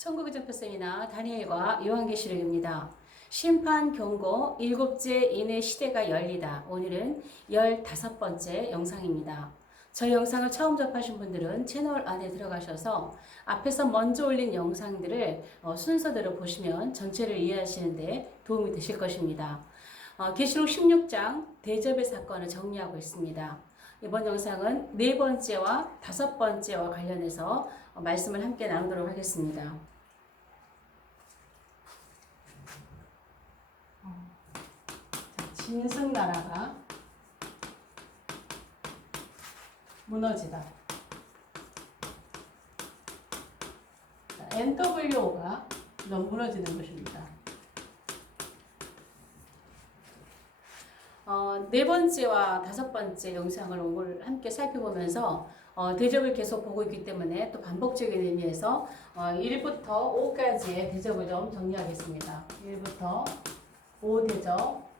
천국의 전표 세미나 다니엘과 요한계시록입니다. 심판 경고 일곱째 인의 시대가 열리다. 오늘은 15번째 영상입니다. 저희 영상을 처음 접하신 분들은 채널 안에 들어가셔서 앞에서 먼저 올린 영상들을 순서대로 보시면 전체를 이해하시는데 도움이 되실 것입니다. 계시록 16장 대접의 사건을 정리하고 있습니다. 이번 영상은 4번째와 5번째와 관련해서 말씀을 함께 나누도록 하겠습니다. 짐승나라가 무너지다. NWO가 무너지는 것입니다. 4번째와 5번째 영상을 오늘 함께 살펴보면서 대접을 계속 보고 있기 때문에 또 반복적인 의미에서 1부터 5까지의 대접을 좀 정리하겠습니다. 1부터 5 대접.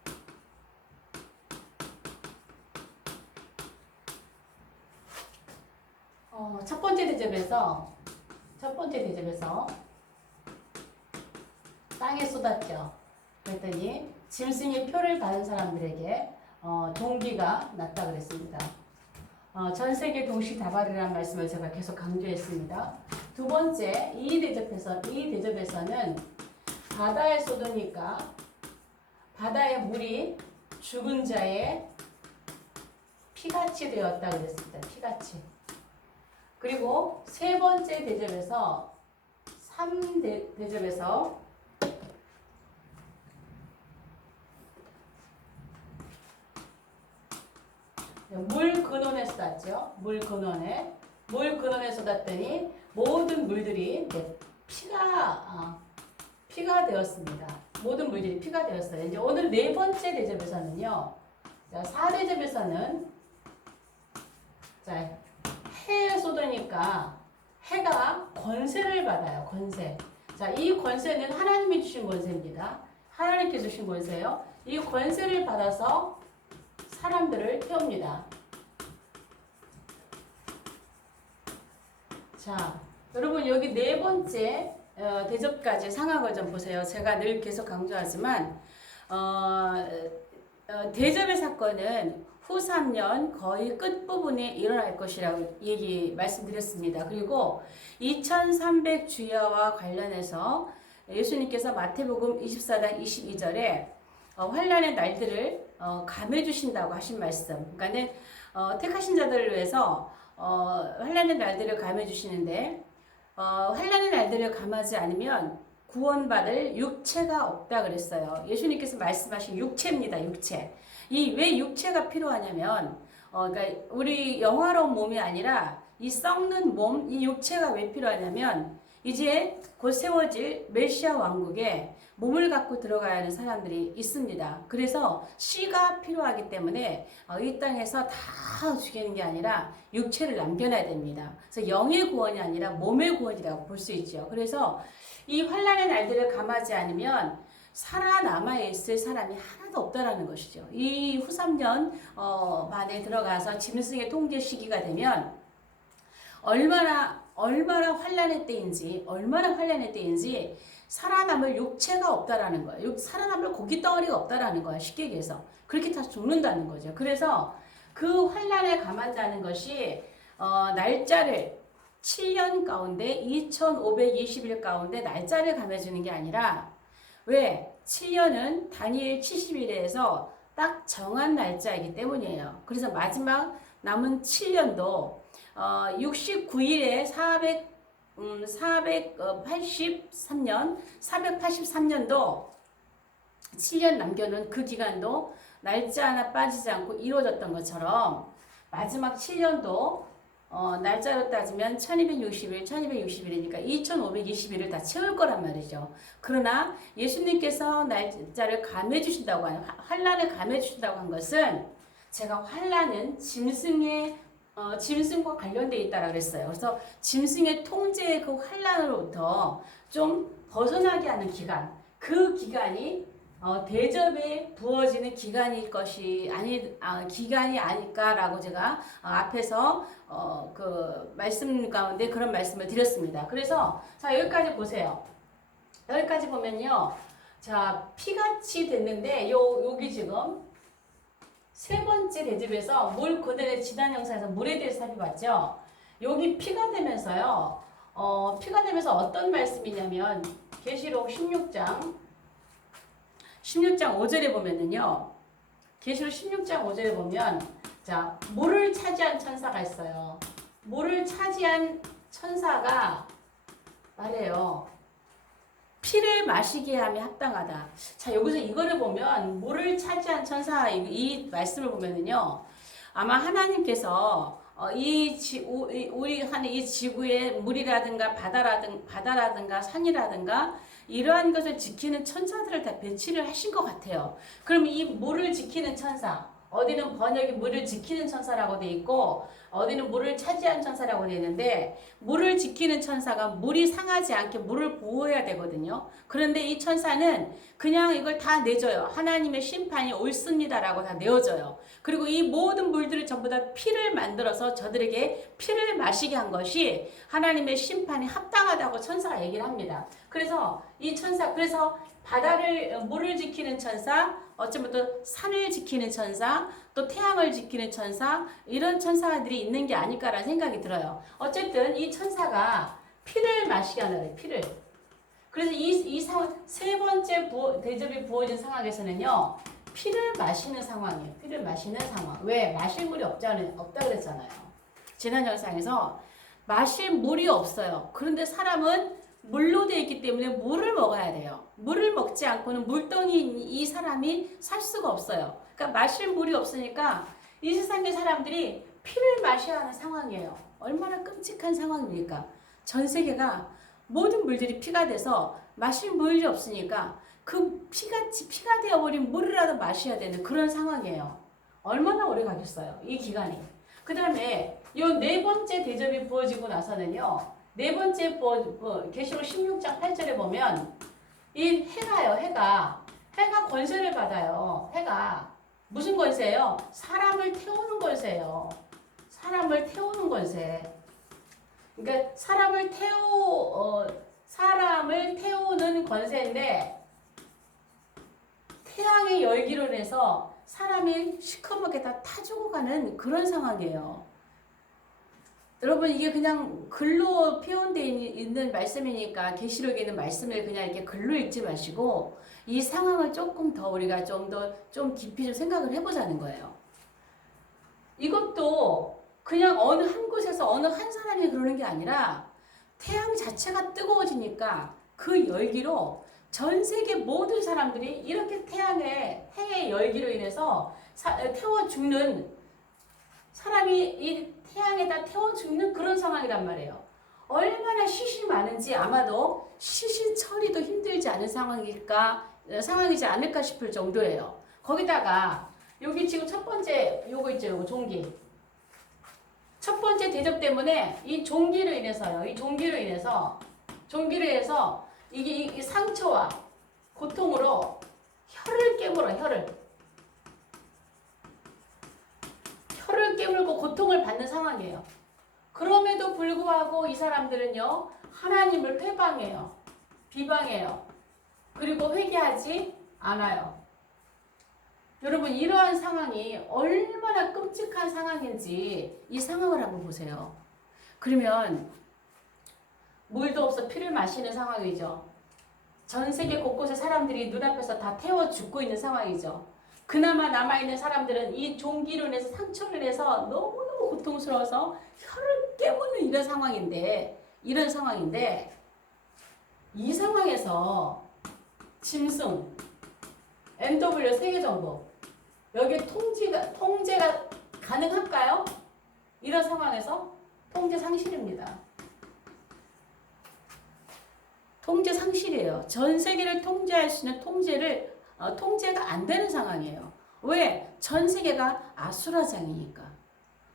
첫 번째 대접에서 땅에 쏟았죠. 그랬더니 짐승의 표를 받은 사람들에게 동기가 났다 그랬습니다. 전 세계 동시 다발이라는 말씀을 제가 계속 강조했습니다. 두 번째, 이 대접에서는 바다에 쏟으니까 바다의 물이 죽은 자의 피같이 되었다 그랬습니다. 피같이. 그리고 세 번째 대접에서 3대접에서 물 근원에 쏟았죠. 물 근원에 쏟았더니 모든 물들이 피가 되었습니다. 모든 물들이 피가 되었어요. 이제 오늘 4번째 대접에서는요. 자, 4대접에서는 자, 해에 쏟으니까 해가 권세를 받아요. 권세. 자, 이 권세는 하나님이 주신 권세입니다. 하나님께 주신 권세예요. 이 권세를 받아서 사람들을 태웁니다. 자, 여러분 여기 4번째 대접까지 상황을 좀 보세요. 제가 늘 계속 강조하지만 대접의 사건은 후 3년 거의 끝부분에 일어날 것이라고 말씀드렸습니다. 그리고 2300주야와 관련해서 예수님께서 마태복음 24장 22절에 환난의 날들을 감해 주신다고 하신 말씀. 그러니까는 택하신 자들을 위해서 환난의 날들을 감해 주시는데 환난의 날들을 감하지 않으면 구원받을 육체가 없다 그랬어요. 예수님께서 말씀하신 육체입니다. 육체. 이 왜 육체가 필요하냐면 그러니까 우리 영화로운 몸이 아니라 이 썩는 몸, 이 육체가 왜 필요하냐면 이제 곧 세워질 메시아 왕국에 몸을 갖고 들어가야 하는 사람들이 있습니다. 그래서 씨가 필요하기 때문에 이 땅에서 다 죽이는 게 아니라 육체를 남겨놔야 됩니다. 그래서 영의 구원이 아니라 몸의 구원이라고 볼 수 있죠. 그래서 이 환난의 날들을 감하지 않으면 살아남아 있을 사람이 하나도 없다라는 것이죠. 이 후 3년 만에 들어가서 짐승의 통제 시기가 되면 얼마나 환난의 때인지 살아남을 육체가 없다라는 거예요. 살아남을 고기 덩어리가 없다라는 거예요. 쉽게 얘기해서 그렇게 다 죽는다는 거죠. 그래서 그 환난을 감한다는 것이 날짜를 7년 가운데 2520일 가운데 날짜를 감해주는 게 아니라 왜? 7년은 다니엘 70일에서 딱 정한 날짜이기 때문이에요. 그래서 마지막 남은 7년도 69일에 483년도 7년 남겨놓은 그 기간도 날짜 하나 빠지지 않고 이루어졌던 것처럼 마지막 7년도 날짜로 따지면 1260일이니까 2520일을 다 채울 거란 말이죠. 그러나 예수님께서 날짜를 감해 주신다고 하는 환난을 감해 주신다고 한 것은 제가 환난은 짐승과 관련되어 있다고 그랬어요. 그래서 짐승의 통제의 그 환난으로부터 좀 벗어나게 하는 기간, 그 기간이 대접에 부어지는 기간이 아닐까라고 제가 앞에서 그 말씀 가운데 그런 말씀을 드렸습니다. 그래서 자 여기까지 보세요. 여기까지 보면요, 자 피같이 됐는데 여기 지금 세 번째 대접에서 물 그대로 지난 영상에서 물에 대해서 살펴봤죠. 여기 피가 되면서요, 피가 되면서 어떤 말씀이냐면 계시록 16장 5절에 보면은요, 계시록 16장 5절에 보면 자 물을 차지한 천사가 있어요. 물을 차지한 천사가 말해요. 피를 마시게 함에 합당하다. 자 여기서 이거를 보면 물을 차지한 천사 이 말씀을 보면은요, 아마 하나님께서 우리 하는 이 지구의 물이라든가 바다라든가 산이라든가 이러한 것을 지키는 천사들을 다 배치를 하신 것 같아요. 그럼 이 물을 지키는 천사, 어디는 번역이 물을 지키는 천사라고 돼 있고 어디는 물을 차지한 천사라고 돼 있는데, 물을 지키는 천사가 물이 상하지 않게 물을 보호해야 되거든요. 그런데 이 천사는 그냥 이걸 다 내줘요. 하나님의 심판이 옳습니다라고 다 내어줘요. 그리고 이 모든 물들을 전부 다 피를 만들어서 저들에게 피를 마시게 한 것이 하나님의 심판이 합당하다고 천사가 얘기를 합니다. 그래서 이 천사, 그래서 물을 지키는 천사, 어쩌면 또 산을 지키는 천사, 또 태양을 지키는 천사, 이런 천사들이 있는 게 아닐까라는 생각이 들어요. 어쨌든 이 천사가 피를 마시게 하는 거예요. 피를. 그래서 이 상황, 세 번째 대접이 부어진 상황에서는요, 피를 마시는 상황이에요. 피를 마시는 상황. 왜? 마실 물이 없다 그랬잖아요. 지난 영상에서 마실 물이 없어요. 그런데 사람은 물로 되어 있기 때문에 물을 먹어야 돼요. 물을 먹지 않고는 물덩이인 이 사람이 살 수가 없어요. 그러니까 마실 물이 없으니까 이 세상의 사람들이 피를 마셔야 하는 상황이에요. 얼마나 끔찍한 상황입니까? 전 세계가 모든 물들이 피가 돼서 마실 물이 없으니까 그 피가 되어버린 물이라도 마셔야 되는 그런 상황이에요. 얼마나 오래 가겠어요, 이 기간이. 그 다음에 이 네 번째 대접이 부어지고 나서는요, 네 번째 계시록 16장 8절에 보면 이 해가 권세를 받아요. 해가 무슨 권세예요? 사람을 태우는 권세예요. 사람을 태우는 권세. 그러니까 사람을 태우는 권세인데, 태양의 열기로 인해서 사람이 시커멓게 다 타주고 가는 그런 상황이에요. 여러분, 이게 그냥 글로 표현되어 있는 말씀이니까 계시록에 있는 말씀을 그냥 이렇게 글로 읽지 마시고 이 상황을 조금 더 우리가 좀 깊이 좀 생각을 해보자는 거예요. 이것도 그냥 어느 한 곳에서 어느 한 사람이 그러는 게 아니라 태양 자체가 뜨거워지니까 그 열기로 전 세계 모든 사람들이 이렇게 해의 열기로 인해서 태워 죽는 사람이 이 태양에다 태워 죽는 그런 상황이란 말이에요. 얼마나 시신이 많은지 아마도 시신 처리도 힘들지 않은 상황이지 않을까 싶을 정도예요. 거기다가 여기 지금 첫 번째 요거 있죠, 요거 종기. 첫 번째 대접 때문에 이 종기로 인해서 이 상처와 고통으로 혀를 깨물고 고통을 받는 상황이에요. 그럼에도 불구하고 이 사람들은요, 하나님을 비방해요. 그리고 회개하지 않아요. 여러분, 이러한 상황이 얼마나 끔찍한 상황인지 이 상황을 한번 보세요. 그러면 물도 없어 피를 마시는 상황이죠. 전 세계 곳곳에 사람들이 눈앞에서 다 태워 죽고 있는 상황이죠. 그나마 남아있는 사람들은 이 종기로 인해서 상처로 인해서 너무너무 고통스러워서 혀를 깨무는 이런 상황인데 이 상황에서 짐승, MW 세계정복, 여기 통제가 가능할까요? 이런 상황에서 통제 상실입니다. 통제 상실이에요. 전 세계를 통제할 수 있는 통제가 안 되는 상황이에요. 왜? 전 세계가 아수라장이니까.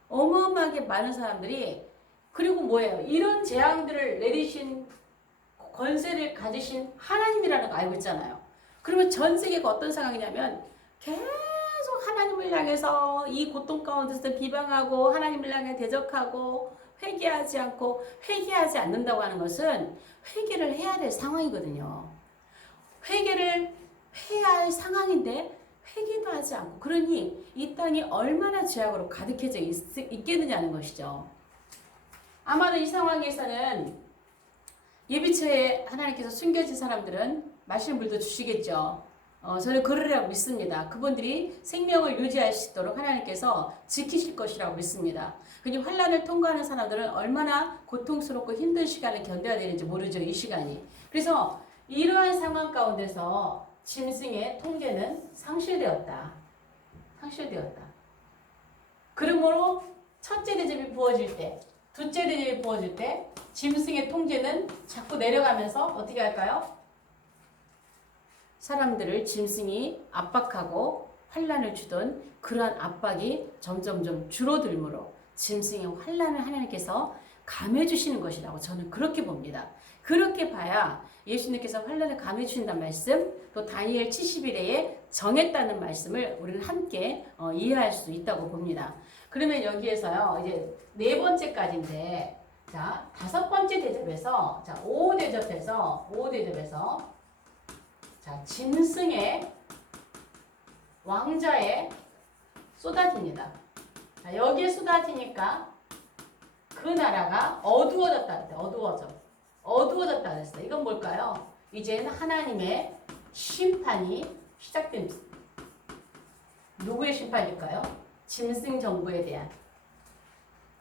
어마어마하게 많은 사람들이, 그리고 뭐예요? 이런 재앙들을 내리신 권세를 가지신 하나님이라는 거 알고 있잖아요. 그러면 전 세계가 어떤 상황이냐면 계속 하나님을 향해서 이 고통 가운데서 비방하고 하나님을 향해 대적하고 회개하지 않고 회개하지 않는다고 하는 것은 회개를 해야 될 상황이거든요. 회개를 해야 할 상황인데 회개도 하지 않고 그러니 이 땅이 얼마나 죄악으로 가득해져 있겠느냐는 것이죠. 아마도 이 상황에서는 예비처에 하나님께서 숨겨진 사람들은 마실 물도 주시겠죠. 저는 그러리라고 믿습니다. 그분들이 생명을 유지할 수 있도록 하나님께서 지키실 것이라고 믿습니다. 그니 환난을 통과하는 사람들은 얼마나 고통스럽고 힘든 시간을 견뎌야 되는지 모르죠. 이 시간이. 그래서 이러한 상황 가운데서 짐승의 통제는 상실되었다. 상실되었다. 그러므로 첫째 대접이 부어질 때, 둘째 대접이 부어질 때 짐승의 통제는 자꾸 내려가면서 어떻게 할까요? 사람들을 짐승이 압박하고 환난을 주던 그러한 압박이 점점점 줄어들므로 짐승의 환난을 하나님께서 감해 주시는 것이라고 저는 그렇게 봅니다. 그렇게 봐야 예수님께서 환난을 감해 주신다는 말씀, 또 다니엘 70일에 정했다는 말씀을 우리는 함께 이해할 수 있다고 봅니다. 그러면 여기에서요, 이제 네 번째까지인데, 자, 다섯 번째 대접에서, 자, 5대접에서, 자, 짐승의 왕자에 쏟아집니다. 자, 여기에 쏟아지니까 그 나라가 어두워졌다 그랬어요. 어두워졌다 그랬어요. 이건 뭘까요? 이제는 하나님의 심판이 시작됩니다. 누구의 심판일까요? 짐승 정부에 대한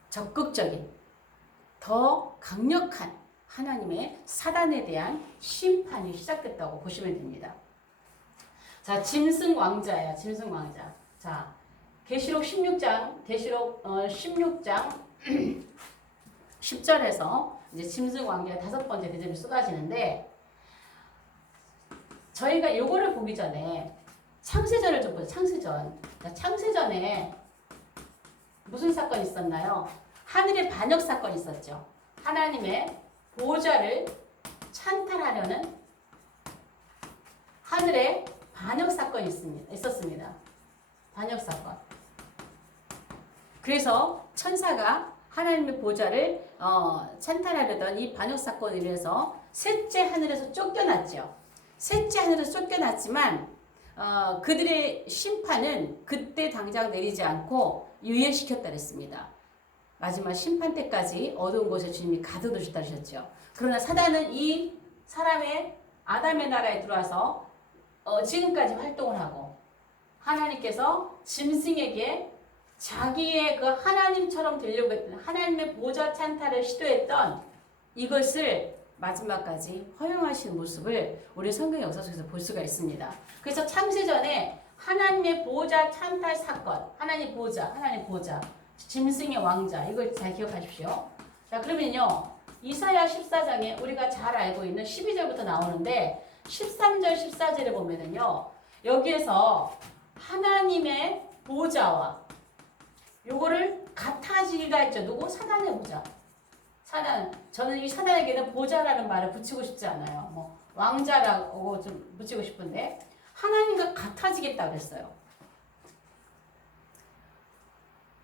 적극적인, 더 강력한 하나님의 사단에 대한 심판이 시작됐다고 보시면 됩니다. 자, 짐승 왕자예요. 짐승 왕자. 자, 계시록 16장 10절에서 이제 짐승 왕자의 다섯 번째 대접이 쏟아지는데, 저희가 요거를 보기 전에 창세전을 좀 보죠. 창세전. 자, 창세전에 무슨 사건이 있었나요? 하늘의 반역 사건이 있었죠. 하나님의 보좌를 찬탈하려는 하늘의 반역 사건이 있었습니다. 반역 사건. 그래서 천사가 하나님의 보좌를 찬탈하려던 이 반역 사건에 의해서 셋째 하늘에서 쫓겨났죠. 셋째 하늘에서 쫓겨났지만 그들의 심판은 그때 당장 내리지 않고 유예시켰다 그랬습니다. 마지막 심판 때까지 어두운 곳에 주님이 가둬두셨다 하셨죠. 그러나 사단은 이 사람의 아담의 나라에 들어와서 지금까지 활동을 하고, 하나님께서 짐승에게 자기의 그 하나님처럼 되려고 했던 하나님의 보좌 찬탈을 시도했던 이것을 마지막까지 허용하신 모습을 우리 성경 역사 속에서 볼 수가 있습니다. 그래서 창세전에 하나님의 보좌 찬탈 사건, 하나님 보좌, 짐승의 왕자, 이걸 잘 기억하십시오. 자, 그러면요, 이사야 14장에 우리가 잘 알고 있는 12절부터 나오는데 13절, 14절에 보면은요, 여기에서 하나님의 보좌와 요거를 같아지리라 했죠. 누구? 사단의 보좌. 사단. 저는 이 사단에게는 보좌라는 말을 붙이고 싶지 않아요. 뭐 왕자라고 좀 붙이고 싶은데 하나님과 같아지겠다 그랬어요.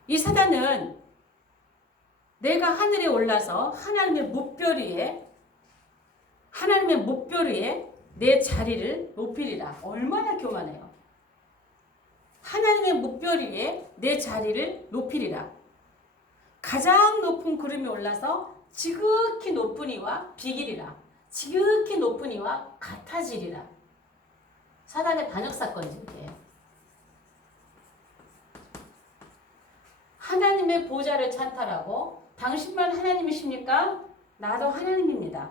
이 사단은 내가 하늘에 올라서 하나님의 뭇별 위에 내 자리를 높이리라. 얼마나 교만해요. 하나님의 뭇별 위에 내 자리를 높이리라. 가장 높은 구름이 올라서 지극히 높은 이와 비기리라. 지극히 높은 이와 같아지리라. 사단의 반역 사건이죠. 이게. 하나님의 보좌를 찬탈하고, 당신만 하나님이십니까? 나도 하나님입니다.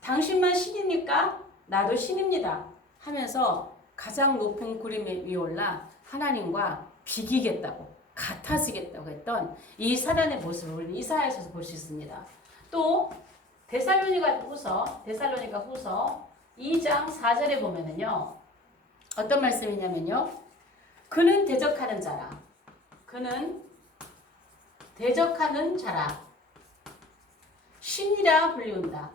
당신만 신입니까? 나도 신입니다. 하면서 가장 높은 구름 위에 올라 하나님과 비기겠다고, 같아지겠다고 했던 이 사단의 모습을 우리는 이사야에서 볼 수 있습니다. 또 데살로니가 후서 2장 4절에 보면은요, 어떤 말씀이냐면요, 그는 대적하는 자라 신이라 불리운다.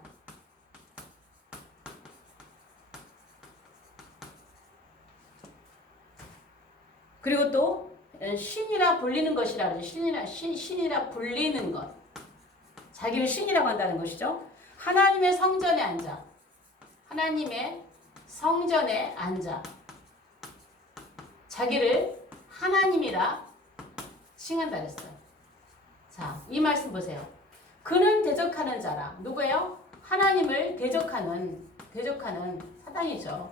그리고 또 신이라 불리는 것이라 그러죠. 신이라 불리는 것. 자기를 신이라고 한다는 것이죠. 하나님의 성전에 앉아. 하나님의 성전에 앉아. 자기를 하나님이라 칭한다 그랬어요. 자, 이 말씀 보세요. 그는 대적하는 자라. 누구예요? 하나님을 대적하는 사단이죠.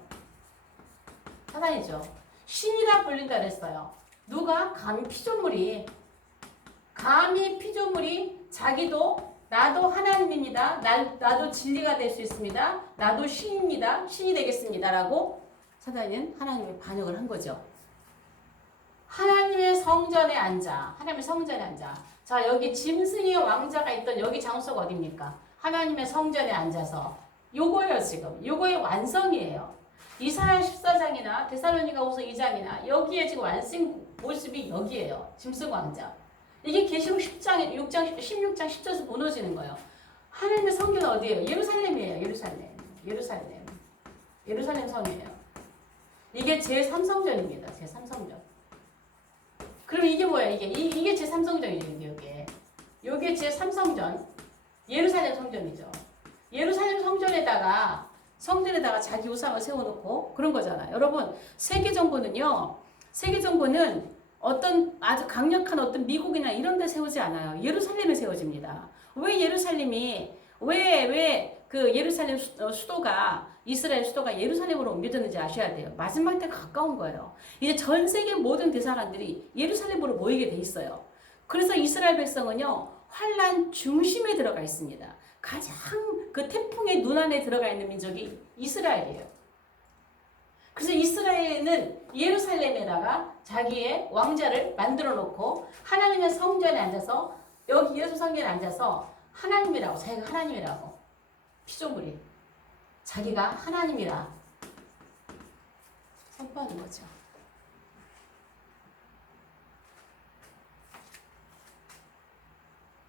사단이죠. 신이라 불린다 그랬어요. 누가? 감히 피조물이 자기도 나도 하나님입니다. 나도 진리가 될 수 있습니다. 나도 신입니다. 신이 되겠습니다. 라고 사단은 하나님의 반역을 한 거죠. 하나님의 성전에 앉아. 하나님의 성전에 앉아. 자, 여기 짐승의 왕자가 있던 여기 장소가 어딥니까? 하나님의 성전에 앉아서. 요거예요, 지금. 요거의 완성이에요. 이사야 14장이나 데살로니가후서 2장이나 여기에 지금 완성 모습이 여기에요. 짐승 왕자. 이게 계시록 10장, 6장, 16장 10절에서 무너지는 거예요. 하나님의 성전은 어디예요? 예루살렘이에요. 예루살렘 성이에요. 이게 제3성전입니다. 제3성전. 그럼 이게 뭐예요? 이게 제3성전이죠. 요게 제3성전. 예루살렘 성전이죠. 예루살렘 성전에다가 자기 우상을 세워놓고 그런 거잖아요. 여러분, 세계정부는 어떤 아주 강력한 어떤 미국이나 이런 데 세우지 않아요. 예루살렘에 세워집니다. 왜 예루살렘 수도가 이스라엘 수도가 예루살렘으로 옮겨졌는지 아셔야 돼요. 마지막 때가 가까운 거예요. 이제 전 세계 모든 대사관들이 예루살렘으로 모이게 돼 있어요. 그래서 이스라엘 백성은요, 환란 중심에 들어가 있습니다. 가장 그 태풍의 눈 안에 들어가 있는 민족이 이스라엘이에요. 그래서 이스라엘은 예루살렘에다가 자기의 왕자를 만들어 놓고 하나님의 성전에 앉아서 여기 예수 성전에 앉아서 자기가 하나님이라고 피조물이 자기가 하나님이라 선포하는 거죠.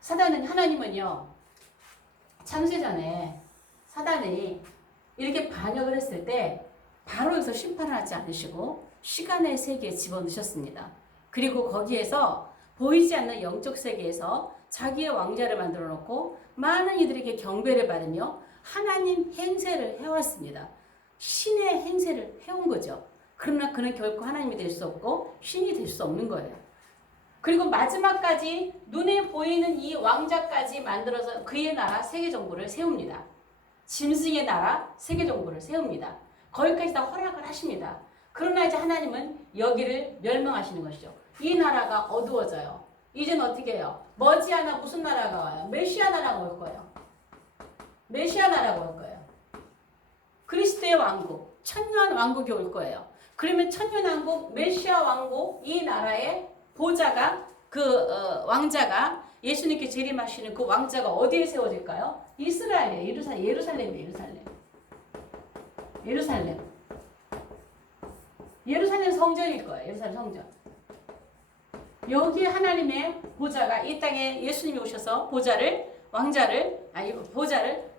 하나님은요, 창세전에 사단이 이렇게 반역을 했을 때 바로 여기서 심판을 하지 않으시고 시간의 세계에 집어넣으셨습니다. 그리고 거기에서 보이지 않는 영적 세계에서 자기의 왕자를 만들어 놓고 많은 이들에게 경배를 받으며 하나님 행세를 해왔습니다. 신의 행세를 해온 거죠. 그러나 그는 결코 하나님이 될 수 없고 신이 될 수 없는 거예요. 그리고 마지막까지 눈에 보이는 이 왕자까지 만들어서 그의 나라 세계정부를 세웁니다. 짐승의 나라 세계정부를 세웁니다. 거기까지 다 허락을 하십니다. 그러나 이제 하나님은 여기를 멸망하시는 것이죠. 이 나라가 어두워져요. 이제는 어떻게 해요? 머지않아 무슨 나라가 와요? 메시아 나라가 올 거예요. 그리스도의 왕국, 천년 왕국이 올 거예요. 그러면 천년 왕국, 메시아 왕국, 이 나라의 보좌가 왕자가 예수님께 재림하시는 그 왕자가 어디에 세워질까요? 이스라엘이에요. 예루살렘 성전일 거예요. 예루살렘 성전. 여기에 하나님의 보좌가 이 땅에 예수님이 오셔서 보좌를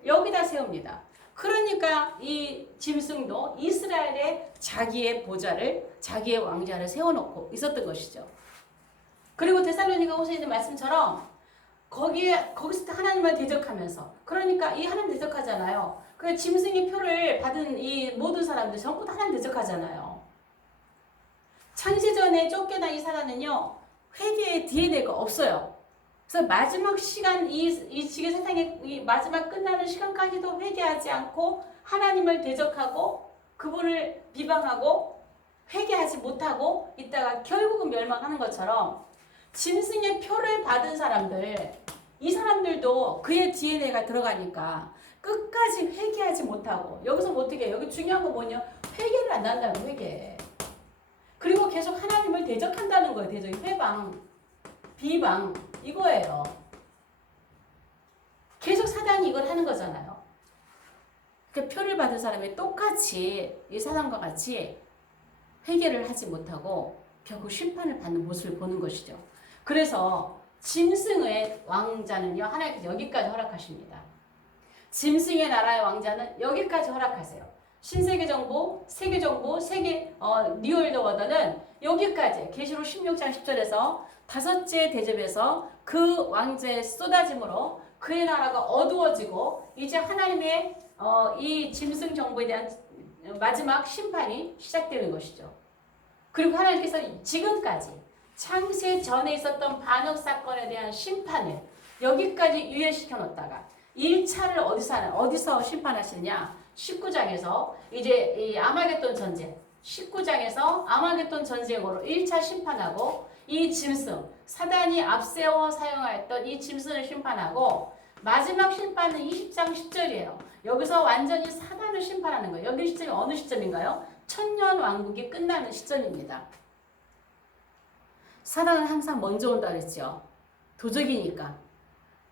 여기다 세웁니다. 그러니까 이 짐승도 이스라엘에 자기의 왕자를 세워놓고 있었던 것이죠. 그리고 데살로니가후서에 있는 말씀처럼 거기서 하나님을 대적하면서, 그러니까 이 하나님 대적하잖아요. 그 짐승의 표를 받은 이 모든 사람들 전부 다 하나님 대적하잖아요. 창세전에 쫓겨난 이 사람은요, 회개의 DNA가 없어요. 그래서 마지막 시간, 이 지금 세상의 이 마지막 끝나는 시간까지도 회개하지 않고 하나님을 대적하고 그분을 비방하고 회개하지 못하고 있다가 결국은 멸망하는 것처럼 짐승의 표를 받은 사람들, 이 사람들도 그의 DNA가 들어가니까 끝까지 회개하지 못하고, 여기서 어떻게 해요? 여기 중요한 거 뭐냐? 회개를 안 한다는 회개. 그리고 계속 하나님을 대적한다는 거예요. 회방, 비방, 이거예요. 계속 사단이 이걸 하는 거잖아요. 그 표를 받은 사람이 똑같이 이 사단과 같이 회개를 하지 못하고 결국 심판을 받는 모습을 보는 것이죠. 그래서 짐승의 왕자는요, 하나님께서 여기까지 허락하십니다. 짐승의 나라의 왕자는 여기까지 허락하세요. 신세계정보, 세계정보, 뉴월드 워더는 여기까지 계시록 16장 10절에서 다섯째 대접에서 그 왕자의 쏟아짐으로 그의 나라가 어두워지고 이제 하나님의 이 짐승 정보에 대한 마지막 심판이 시작되는 것이죠. 그리고 하나님께서 지금까지 창세 전에 있었던 반역 사건에 대한 심판을 여기까지 유예시켜 놓다가 1차를 어디서 심판하시느냐? 19장에서 이제 이 아마겟돈 전쟁, 19장에서 아마겟돈 전쟁으로 1차 심판하고 이 짐승, 사단이 앞세워 사용하였던 이 짐승을 심판하고 마지막 심판은 20장 10절이에요. 여기서 완전히 사단을 심판하는 거예요. 여기 시점이 어느 시점인가요? 천년 왕국이 끝나는 시점입니다. 사단은 항상 먼저 온다 그랬죠. 도적이니까.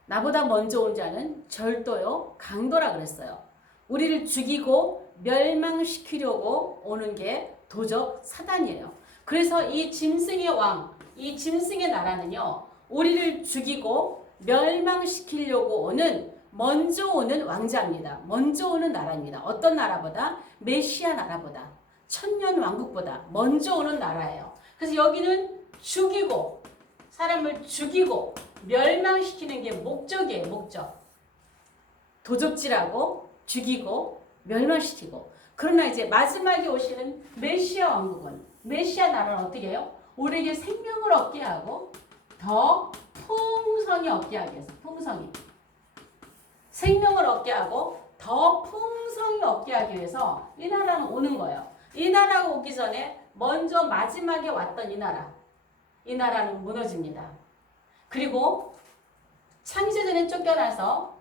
나보다 먼저 온 자는 절도요, 강도라 그랬어요. 우리를 죽이고 멸망시키려고 오는 게 도적 사단이에요. 그래서 이 짐승의 왕, 이 짐승의 나라는요, 우리를 죽이고 멸망시키려고 오는 먼저 오는 왕자입니다. 먼저 오는 나라입니다. 어떤 나라보다? 메시아 나라보다, 천년 왕국보다 먼저 오는 나라예요. 그래서 여기는 죽이고, 사람을 죽이고 멸망시키는 게 목적이에요. 목적. 도적질하고 죽이고 멸망시키고. 그러나 이제 마지막에 오시는 메시아 왕국은, 메시아 나라는 어떻게 해요? 우리에게 생명을 얻게 하고 더 풍성히 얻게 하기 위해서, 풍성히 생명을 얻게 하고 더 풍성히 얻게 하기 위해서 이 나라는 오는 거예요. 이 나라가 오기 전에 먼저 마지막에 왔던 이 나라는 무너집니다. 그리고 창세전에 쫓겨나서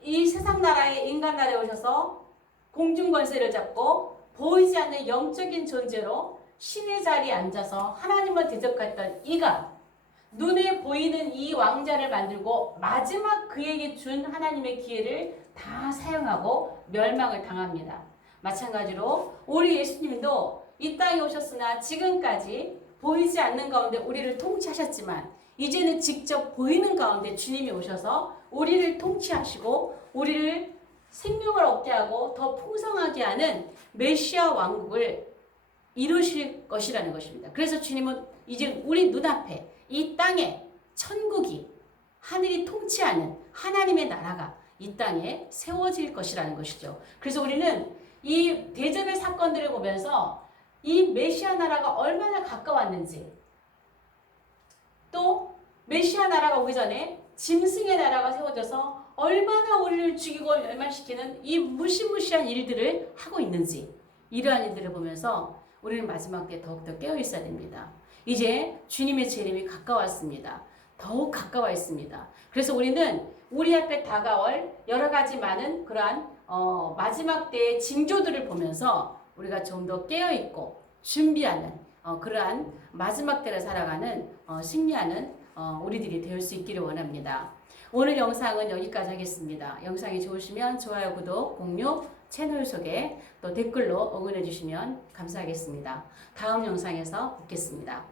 이 세상 나라에, 인간 나라에 오셔서 공중 권세를 잡고 보이지 않는 영적인 존재로 신의 자리에 앉아서 하나님을 대적했던 이가 눈에 보이는 이 왕자를 만들고 마지막 그에게 준 하나님의 기회를 다 사용하고 멸망을 당합니다. 마찬가지로 우리 예수님도 이 땅에 오셨으나 지금까지 보이지 않는 가운데 우리를 통치하셨지만 이제는 직접 보이는 가운데 주님이 오셔서 우리를 통치하시고 우리를 생명을 얻게 하고 더 풍성하게 하는 메시아 왕국을 이루실 것이라는 것입니다. 그래서 주님은 이제 우리 눈앞에 이 땅에 천국이, 하늘이 통치하는 하나님의 나라가 이 땅에 세워질 것이라는 것이죠. 그래서 우리는 이 대접의 사건들을 보면서 이 메시아 나라가 얼마나 가까웠는지, 또 메시아 나라가 오기 전에 짐승의 나라가 세워져서 얼마나 우리를 죽이고 멸망시키는 이 무시무시한 일들을 하고 있는지, 이러한 일들을 보면서 우리는 마지막 때 더욱더 깨어 있어야 됩니다. 이제 주님의 재림이 가까웠습니다. 더욱 가까워 있습니다. 그래서 우리는 우리 앞에 다가올 여러 가지 많은 그러한 마지막 때의 징조들을 보면서 우리가 좀 더 깨어 있고 준비하는 그러한 마지막 때를 살아가는 승리하는 우리들이 될 수 있기를 원합니다. 오늘 영상은 여기까지 하겠습니다. 영상이 좋으시면 좋아요, 구독, 공유, 채널 소개, 또 댓글로 응원해 주시면 감사하겠습니다. 다음 영상에서 뵙겠습니다.